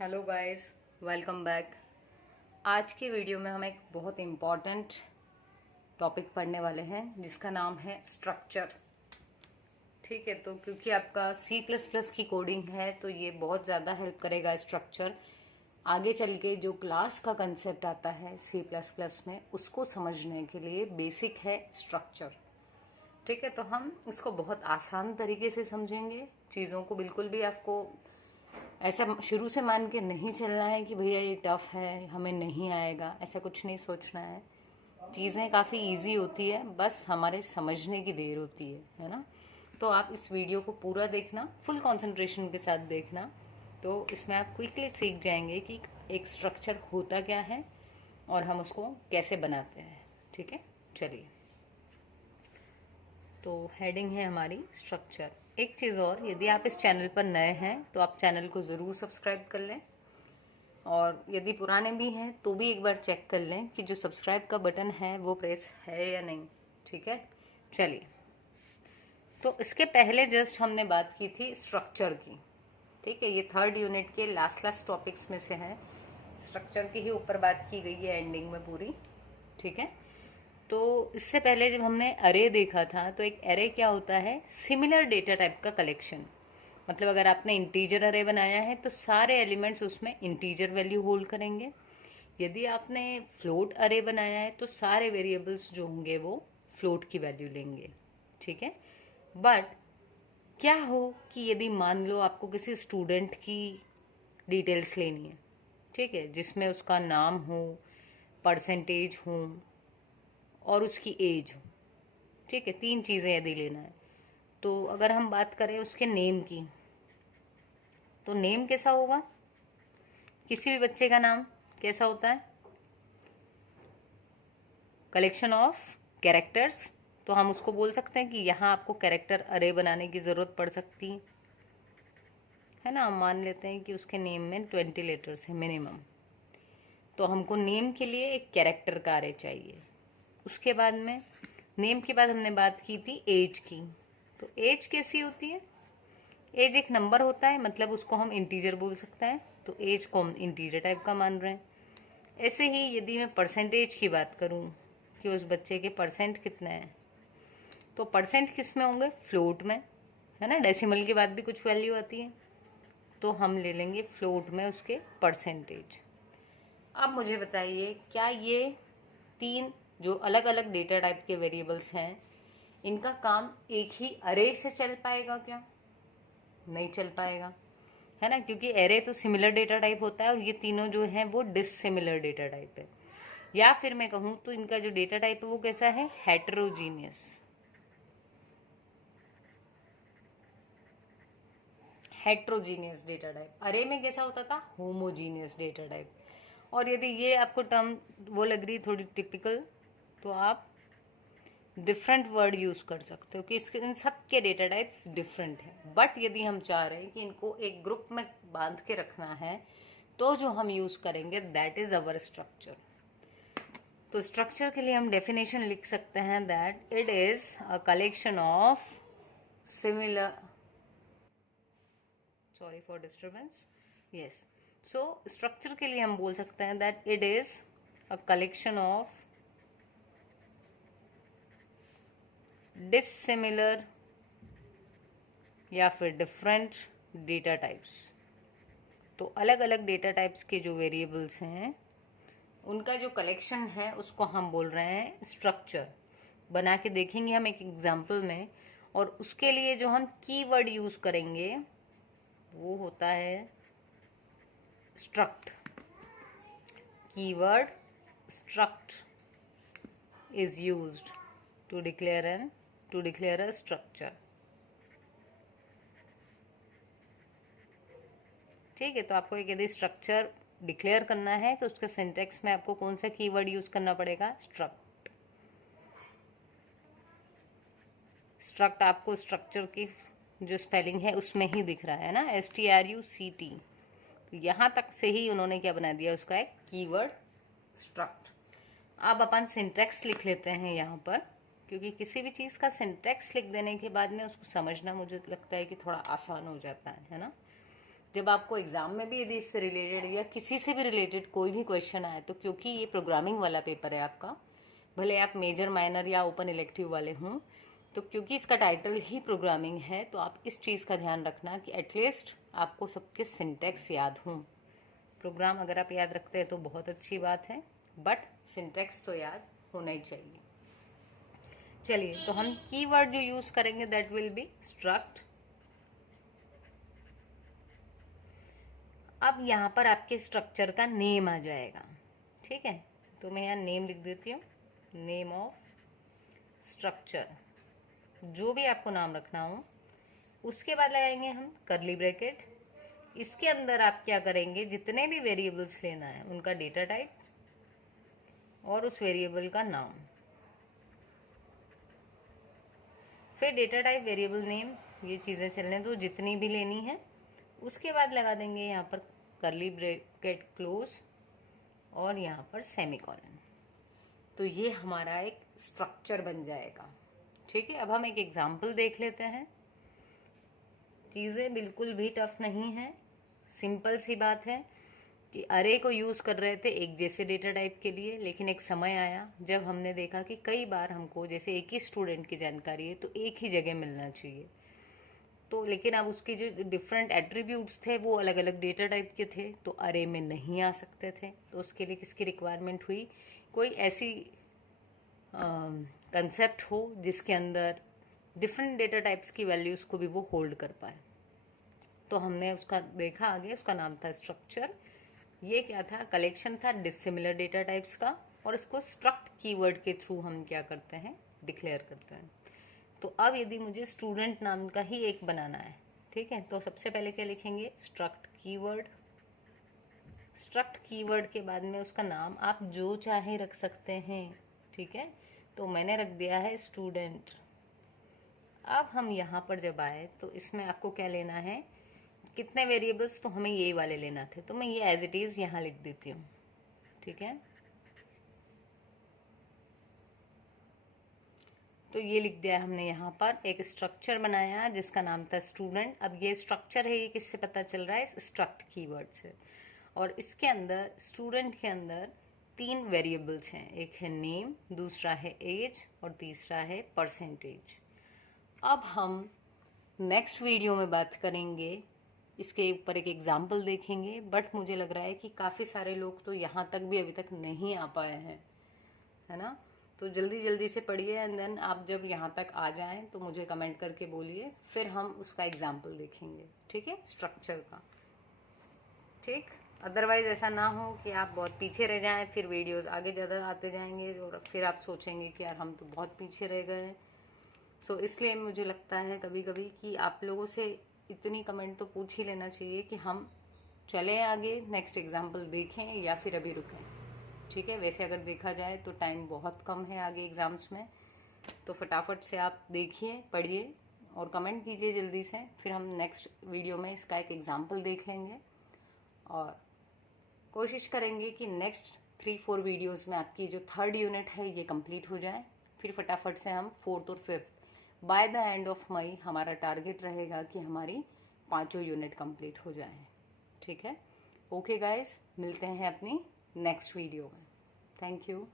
Hello guys, welcome back. आज की video में हम एक बहुत इम्पॉर्टेंट टॉपिक पढ़ने वाले हैं जिसका नाम है स्ट्रक्चर। ठीक है, तो क्योंकि आपका सी प्लस प्लस की कोडिंग है तो ये बहुत ज़्यादा हेल्प करेगा स्ट्रक्चर। आगे चल के जो क्लास का कंसेप्ट आता है सी प्लस प्लस में उसको समझने के लिए बेसिक है स्ट्रक्चर। ठीक है, तो हम इसको बहुत आसान तरीके से समझेंगे। चीज़ों को बिल्कुल भी आपको ऐसा शुरू से मान के नहीं चलना है कि भैया ये टफ है, हमें नहीं आएगा, ऐसा कुछ नहीं सोचना है। चीज़ें काफ़ी इजी होती है, बस हमारे समझने की देर होती है ना। तो आप इस वीडियो को पूरा देखना, फुल कंसंट्रेशन के साथ देखना, तो इसमें आप क्विकली सीख जाएंगे कि एक स्ट्रक्चर होता क्या है और हम उसको कैसे बनाते हैं। ठीक है, चलिए। तो हेडिंग है हमारी स्ट्रक्चर। एक चीज़ और, यदि आप इस चैनल पर नए हैं तो आप चैनल को ज़रूर सब्सक्राइब कर लें, और यदि पुराने भी हैं तो भी एक बार चेक कर लें कि जो सब्सक्राइब का बटन है वो प्रेस है या नहीं। ठीक है, चलिए। तो इसके पहले जस्ट हमने बात की थी स्ट्रक्चर की। ठीक है, ये थर्ड यूनिट के लास्ट टॉपिक्स में से है। स्ट्रक्चर की ही ऊपर बात की गई है एंडिंग में पूरी। ठीक है, तो इससे पहले जब हमने अरे देखा था तो एक अरे क्या होता है, सिमिलर डेटा टाइप का कलेक्शन। मतलब अगर आपने इंटीजर अरे बनाया है तो सारे एलिमेंट्स उसमें इंटीजर वैल्यू होल्ड करेंगे। यदि आपने फ्लोट अरे बनाया है तो सारे वेरिएबल्स जो होंगे वो फ्लोट की वैल्यू लेंगे। ठीक है, बट क्या हो कि यदि मान लो आपको किसी स्टूडेंट की डिटेल्स लेनी है, ठीक है, जिसमें उसका नाम हो, परसेंटेज हो और उसकी एज हो। ठीक है, तीन चीज़ें यदि लेना है तो अगर हम बात करें उसके नेम की, तो नेम कैसा होगा, किसी भी बच्चे का नाम कैसा होता है, कलेक्शन ऑफ कैरेक्टर्स। तो हम उसको बोल सकते हैं कि यहाँ आपको कैरेक्टर अरे बनाने की ज़रूरत पड़ सकती है ना। हम मान लेते हैं कि उसके नेम में 20 लेटर्स है मिनिमम, तो हमको नेम के लिए एक कैरेक्टर का अरे चाहिए। उसके बाद में नेम के बाद हमने बात की थी एज की। तो एज कैसी होती है, एज एक नंबर होता है, मतलब उसको हम इंटीजर बोल सकते हैं, तो एज को हम इंटीजर टाइप का मान रहे हैं। ऐसे ही यदि मैं परसेंटेज की बात करूं कि उस बच्चे के परसेंट कितने हैं, तो परसेंट किस में होंगे, फ्लोट में, है ना। डेसिमल के बाद भी कुछ वैल्यू आती है, तो हम ले लेंगे फ्लोट में उसके परसेंटेज। अब मुझे बताइए, क्या ये तीन जो अलग अलग डेटा टाइप के वेरिएबल्स हैं, इनका काम एक ही अरे से चल पाएगा क्या? नहीं चल पाएगा, है ना, क्योंकि एरे तो सिमिलर डेटा टाइप होता है और ये तीनों जो हैं वो डिससिमिलर डेटा टाइप है। या फिर मैं कहूँ तो इनका जो डेटा टाइप है वो कैसा है, हेटेरोजीनियस। Heterogeneous data type. अरे में कैसा होता था, होमोजीनियस डेटा टाइप। और यदि ये आपको टर्म वो लग रही थोड़ी टिपिकल, तो आप डिफरेंट वर्ड यूज़ कर सकते हो कि इसके इन सब के डेटा टाइप्स डिफरेंट है। बट यदि हम चाह रहे हैं कि इनको एक ग्रुप में बांध के रखना है तो जो हम यूज़ करेंगे दैट इज़ अवर स्ट्रक्चर। तो स्ट्रक्चर के लिए हम डेफिनेशन लिख सकते हैं that it is a collection of similar, sorry for disturbance, yes. So structure के लिए हम बोल सकते हैं that it is a collection of dissimilar या फिर डिफरेंट डेटा टाइप्स। तो अलग अलग डेटा टाइप्स के जो वेरिएबल्स हैं उनका जो कलेक्शन है उसको हम बोल रहे हैं स्ट्रक्चर। बना के देखेंगे हम एक एग्जांपल में, और उसके लिए जो हम कीवर्ड यूज़ करेंगे वो होता है struct. Keyword struct is used to declare a structure. ठीक है, तो आपको एक यदि स्ट्रक्चर डिक्लेयर करना है तो उसके सिंटेक्स में आपको कौन सा कीवर्ड यूज करना पड़ेगा, स्ट्रक्ट। स्ट्रक्ट आपको स्ट्रक्चर की जो स्पेलिंग है उसमें ही दिख रहा है ना, STRUCT। तो यहाँ तक से ही उन्होंने क्या बना दिया, उसका एक कीवर्ड स्ट्रक्ट। अब अपन सिंटेक्स लिख लेते हैं यहाँ पर, क्योंकि किसी भी चीज़ का सिंटेक्स लिख देने के बाद में उसको समझना मुझे लगता है कि थोड़ा आसान हो जाता है ना। जब आपको एग्जाम में भी यदि इससे रिलेटेड या किसी से भी रिलेटेड कोई भी क्वेश्चन आए, तो क्योंकि ये प्रोग्रामिंग वाला पेपर है आपका, भले आप मेजर माइनर या ओपन इलेक्टिव वाले हों, तो क्योंकि इसका टाइटल ही प्रोग्रामिंग है, तो आप इस चीज़ का ध्यान रखना कि एटलीस्ट आपको सबके सिंटैक्स याद हों। प्रोग्राम अगर आप याद रखते हैं तो बहुत अच्छी बात है, बट सिंटैक्स तो याद होना ही चाहिए। चलिए, तो हम कीवर्ड जो यूज करेंगे दैट विल बी स्ट्रक्ट। अब यहाँ पर आपके स्ट्रक्चर का नेम आ जाएगा, ठीक है। तो मैं यहाँ नेम लिख देती हूँ, नेम ऑफ स्ट्रक्चर, जो भी आपको नाम रखना हो। उसके बाद लगाएंगे हम करली ब्रैकेट। इसके अंदर आप क्या करेंगे, जितने भी वेरिएबल्स लेना है उनका डेटा टाइप और उस वेरिएबल का नाम, फिर डेटा टाइप, वेरिएबल नेम, ये चीज़ें चलने दो जितनी भी लेनी है। उसके बाद लगा देंगे यहाँ पर करली ब्रैकेट क्लोज और यहाँ पर सेमीकोलन। तो ये हमारा एक स्ट्रक्चर बन जाएगा, ठीक है। अब हम एक एग्जाम्पल देख लेते हैं। चीज़ें बिल्कुल भी टफ नहीं है, सिंपल सी बात है कि अरे को यूज़ कर रहे थे एक जैसे डेटा टाइप के लिए, लेकिन एक समय आया जब हमने देखा कि कई बार हमको जैसे एक ही स्टूडेंट की जानकारी है तो एक ही जगह मिलना चाहिए, तो लेकिन अब उसके जो डिफरेंट एट्रीब्यूट्स थे वो अलग अलग डेटा टाइप के थे, तो अरे में नहीं आ सकते थे। तो उसके लिए किसकी रिक्वायरमेंट हुई, कोई ऐसी कंसेप्ट हो जिसके अंदर डिफरेंट डेटा टाइप्स की वैल्यूज़ को भी वो होल्ड कर पाए। तो हमने उसका देखा आगे, उसका नाम था स्ट्रक्चर। ये क्या था, कलेक्शन था डिसिमिलर डेटा टाइप्स का, और इसको स्ट्रक्ट कीवर्ड के थ्रू हम क्या करते हैं, डिक्लेयर करते हैं। तो अब यदि मुझे स्टूडेंट नाम का ही एक बनाना है, ठीक है, तो सबसे पहले क्या लिखेंगे, स्ट्रक्ट कीवर्ड। स्ट्रक्ट कीवर्ड के बाद में उसका नाम आप जो चाहे रख सकते हैं, ठीक है। तो मैंने रख दिया है स्टूडेंट। अब हम यहाँ पर जब आए तो इसमें आपको क्या लेना है, कितने वेरिएबल्स, तो हमें ये वाले लेना थे, तो मैं ये एज इट इज़ यहाँ लिख देती हूँ, ठीक है। तो ये लिख दिया हमने, यहाँ पर एक स्ट्रक्चर बनाया जिसका नाम था स्टूडेंट। अब ये स्ट्रक्चर है, ये किससे पता चल रहा है, स्ट्रक्ट कीवर्ड से। और इसके अंदर स्टूडेंट के अंदर 3 वेरिएबल्स हैं, एक है नेम, दूसरा है एज और तीसरा है परसेंटेज। अब हम नेक्स्ट वीडियो में बात करेंगे, इसके ऊपर एक एग्जाम्पल देखेंगे, बट मुझे लग रहा है कि काफ़ी सारे लोग तो यहाँ तक भी अभी तक नहीं आ पाए हैं, है ना। तो जल्दी जल्दी से पढ़िए, एंड देन आप जब यहाँ तक आ जाएं तो मुझे कमेंट करके बोलिए, फिर हम उसका एग्जाम्पल देखेंगे, ठीक है, स्ट्रक्चर का, ठीक। अदरवाइज ऐसा ना हो कि आप बहुत पीछे रह जाएं, फिर वीडियोस आगे ज़्यादा आते जाएंगे और फिर आप सोचेंगे कि यार हम तो बहुत पीछे रह गए हैं। सो इसलिए मुझे लगता है कभी कभी कि आप लोगों से इतनी कमेंट तो पूछ ही लेना चाहिए कि हम चलें आगे, नेक्स्ट एग्जाम्पल देखें या फिर अभी रुकें, ठीक है। वैसे अगर देखा जाए तो टाइम बहुत कम है आगे एग्ज़ाम्स में, तो फटाफट से आप देखिए, पढ़िए और कमेंट कीजिए जल्दी से, फिर हम नेक्स्ट वीडियो में इसका एक एग्जाम्पल देख लेंगे और कोशिश करेंगे कि नेक्स्ट 3-4 वीडियोस में आपकी जो 3rd यूनिट है ये कंप्लीट हो जाए। फिर फटाफट से हम 4th और 5th by the end of May, हमारा टारगेट रहेगा कि हमारी 5 यूनिट कंप्लीट हो जाए, ठीक है। ओके गाइस, मिलते हैं अपनी नेक्स्ट वीडियो में। Thank you.